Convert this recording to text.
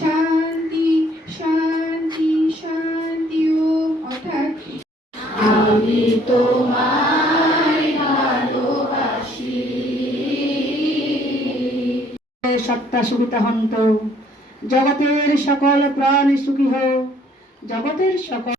শান্তি শান্তি শান্তি ওম। অর্থাৎ আমি তোমায় ভালোবাসি। সত্তা সুবিতা হন্ত, জগতের সকল প্রাণ সুখী হোক, জগতের সকল